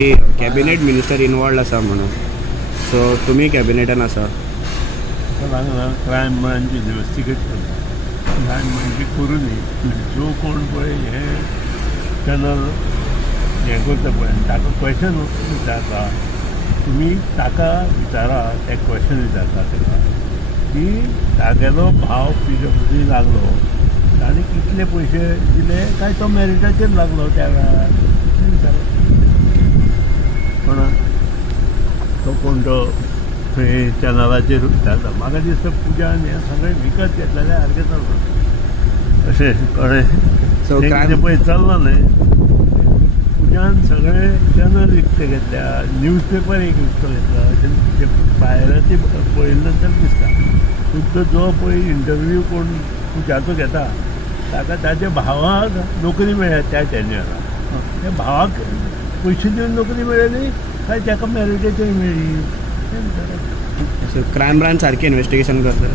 Cabinet minister involved आसा म्हणून, so तुमी कॅबिनेटान आसा. क्रायम ब्रांच इन्वेस्टिगेट करता. क्रायम ब्रांची करून जो कोण पळय हे चॅनल हें करता पळय ताका क्वेश्चन विचारता, तुमी ताका विचारा, ते क्वेश्चन विचारता ताका की तागेलो भाव PWC लागलो, ताणें कितले पयशे दिले काय तो मॅरिटाचेर लागलो त्या वेळार कोणाक तो कोण तो थंय चॅनलाचेर विचारता. म्हाका दिसता पुजान हें सगळें विकत घेतलेलें सारकें चलना अशें कळ्ळें. सो तें पळय चलना न्हय, पुजान सगळे चॅनल विकते घेतल्या, न्यूज पेपर एक विकतो घेतला अशें भायराची पळयले नंतर दिसता. फक्त जो पळय इंटरव्यू कोण पुजाचो घेता ताका ताच्या भावाक नोकरी मेळ्ळ्या त्या चॅनलाक. त्या भावाक पयशे दिवन नोकरी मेळ्ळी काय ताका मॅरिटाचेर मेळ्ळी. क्रायम ब्रांच सारकी इन्वेस्टिगेशन करता.